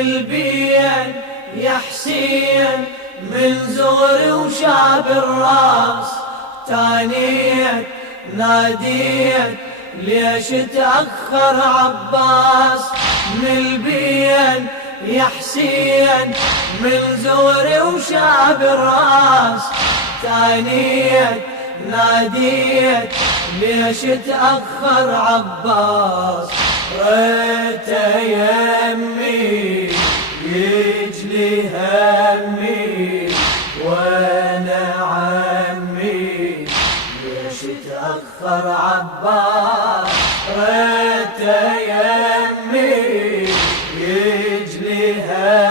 البين يا حسين من زغري وشاب الراس، تانيت ناديت ليش تأخر عباس. من البين يا حسين من زغري وشاب الراس، تانيت ناديت ليش تأخر عباس. ريت يمي يجلي همي وانا عمي ليش تأخر عباس. ريت يمي يجلي همي